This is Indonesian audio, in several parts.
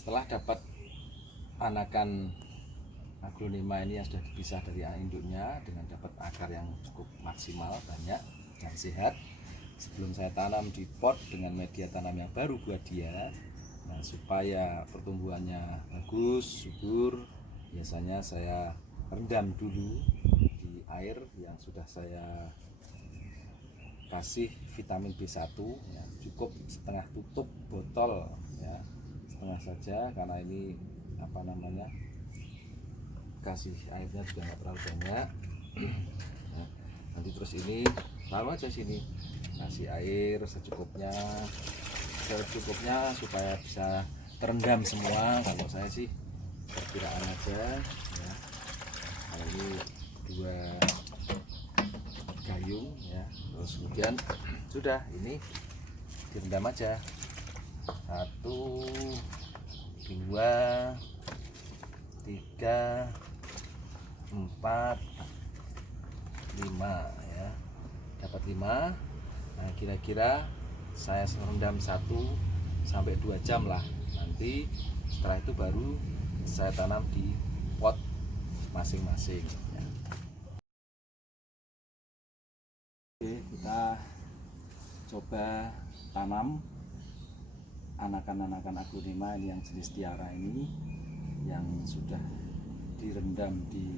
setelah dapat anakan aglonema ini yang sudah dipisah dari anak induknya dengan dapat akar yang cukup maksimal, banyak dan sehat, sebelum saya tanam di pot dengan media tanam yang baru buat dia, nah, supaya pertumbuhannya bagus, subur, biasanya saya rendam dulu di air yang sudah saya kasih vitamin B1 ya, cukup setengah tutup botol ya, setengah saja karena ini kasih airnya juga nggak terlalu banyak. Nah, nanti terus ini taruh aja sini, kasih air secukupnya supaya bisa terendam semua. Kalau saya sih perkiraan aja ya, kalau ini 2 gayung ya, terus kemudian sudah ini direndam aja 1, 2, 3, 4, 5 ya, dapat 5. Nah, kira-kira saya rendam 1-2 jam lah. Nanti setelah itu baru saya tanam di pot masing-masing ya. Oke, kita coba tanam anakan-anakan aglonema ini yang jenis tiara ini yang sudah direndam di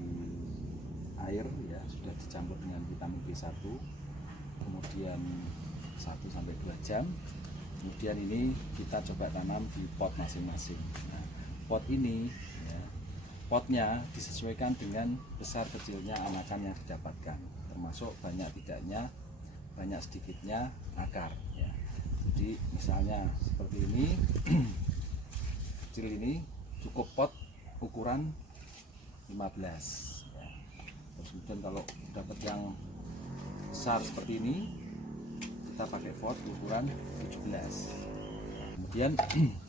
air ya, sudah dicampur dengan vitamin B1, kemudian 1-2 jam. Kemudian ini kita coba tanam di pot masing-masing. Nah, pot ini ya, potnya disesuaikan dengan besar kecilnya anakan yang didapatkan, termasuk banyak sedikitnya akar ya. Jadi misalnya seperti ini kecil ini cukup pot ukuran 15 ya. Terus kemudian kalau dapat yang besar seperti ini kita pakai pot ukuran 17. Kemudian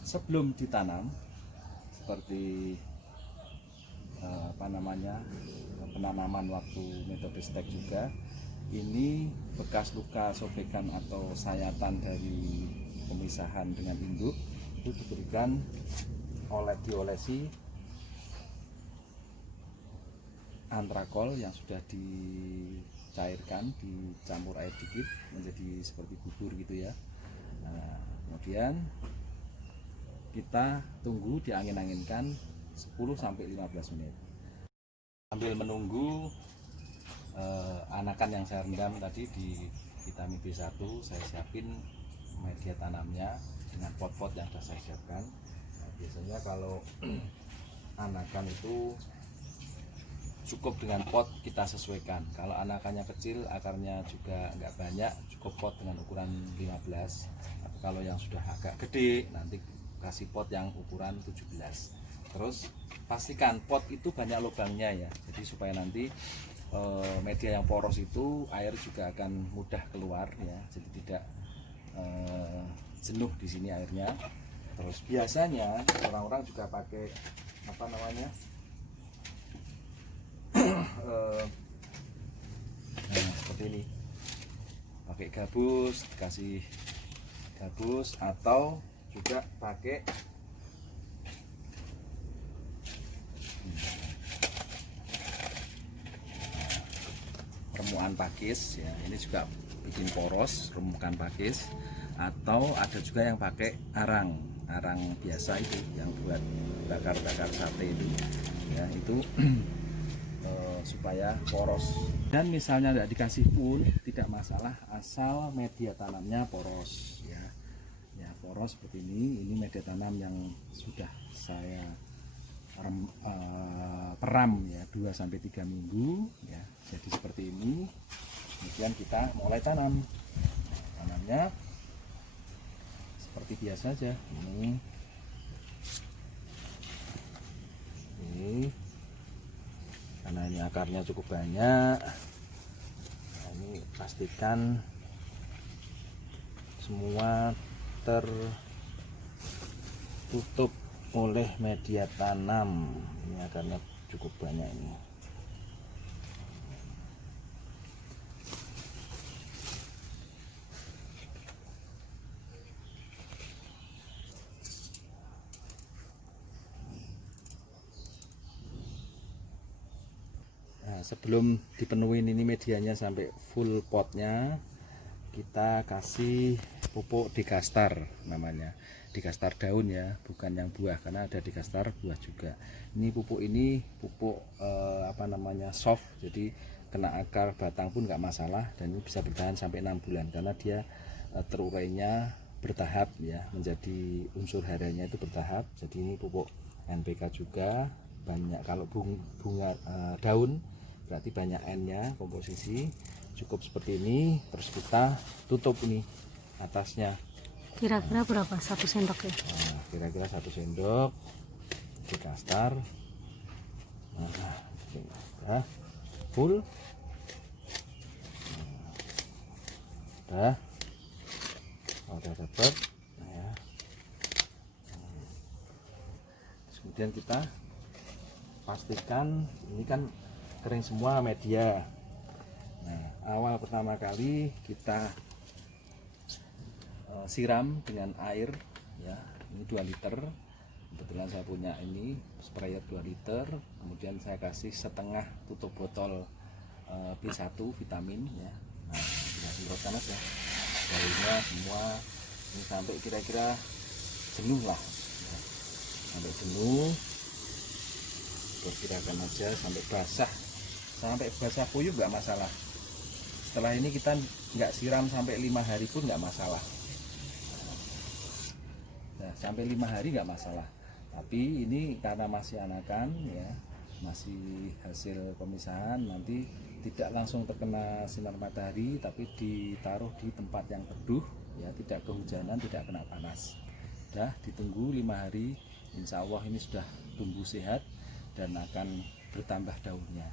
sebelum ditanam seperti penanaman waktu metode stek juga, ini bekas luka sobekan atau sayatan dari pemisahan dengan induk itu diberikan diolesi antrakol yang sudah dicairkan, dicampur air dikit menjadi seperti bubur gitu ya. Nah, kemudian kita tunggu diangin-anginkan 10-15 menit. Sambil menunggu anakan yang saya rendam tadi di vitamin B1, saya siapin media tanamnya dengan pot-pot yang sudah saya siapkan. Nah, biasanya kalau anakan itu cukup dengan pot kita sesuaikan. Kalau anakannya kecil, akarnya juga nggak banyak, cukup pot dengan ukuran 15. Tapi kalau yang sudah agak gede, nanti kasih pot yang ukuran 17. Terus pastikan pot itu banyak lubangnya ya, jadi supaya nanti media yang poros itu air juga akan mudah keluar ya, jadi tidak jenuh di sini airnya. Terus biasanya orang-orang juga pakai nah, seperti ini, pakai gabus, dikasih gabus, atau juga pakai remukan pakis ya, ini juga bikin poros, remukan pakis. Atau ada juga yang pakai arang biasa itu yang buat bakar sate itu ya, itu supaya poros. Dan misalnya tidak dikasih pun tidak masalah, asal media tanamnya poros ya. Ya, poros seperti ini media tanam yang sudah saya peram ya 2-3 minggu ya, jadi seperti ini. Kemudian kita mulai tanamnya seperti biasa aja ini karena ini akarnya cukup banyak. Nah, ini pastikan semua tertutup oleh media tanam. Ini akarnya cukup banyak ini. sebelum dipenuhin ini medianya sampai full potnya, kita kasih pupuk Dekastar namanya, Dekastar daun ya, bukan yang buah, karena ada Dekastar buah juga. Ini pupuk apa namanya, soft, jadi kena akar batang pun nggak masalah, dan ini bisa bertahan sampai 6 bulan karena dia terurainya bertahap ya, menjadi unsur harianya itu bertahap. Jadi ini pupuk NPK juga banyak, kalau bunga daun berarti banyak N-nya, komposisi cukup seperti ini. Terus kita tutup ini atasnya. Kira-kira berapa? 1 sendok ya? Nah, kira-kira 1 sendok Dekastar. Nah, udah full. Nah, udah dapat. Nah, ya. Terus kemudian kita pastikan ini kan kering semua media. Nah, awal pertama kali kita siram dengan air ya, ini 2 liter. Kebetulan saya punya ini sprayer 2 liter. Kemudian saya kasih setengah tutup botol B1 vitamin ya. Nah, kita semprotkan aja daunnya semua ini sampai kira-kira jenuh lah ya. Sampai jenuh, perkirakan aja sampai basah kuyup nggak masalah. Setelah ini kita nggak siram sampai 5 hari pun nggak masalah. Nah, sampai 5 hari nggak masalah, tapi ini karena masih anakan ya, masih hasil pemisahan, nanti tidak langsung terkena sinar matahari, tapi ditaruh di tempat yang teduh ya, tidak kehujanan, tidak kena panas. Dah ditunggu 5 hari, insya Allah ini sudah tumbuh sehat dan akan bertambah daunnya.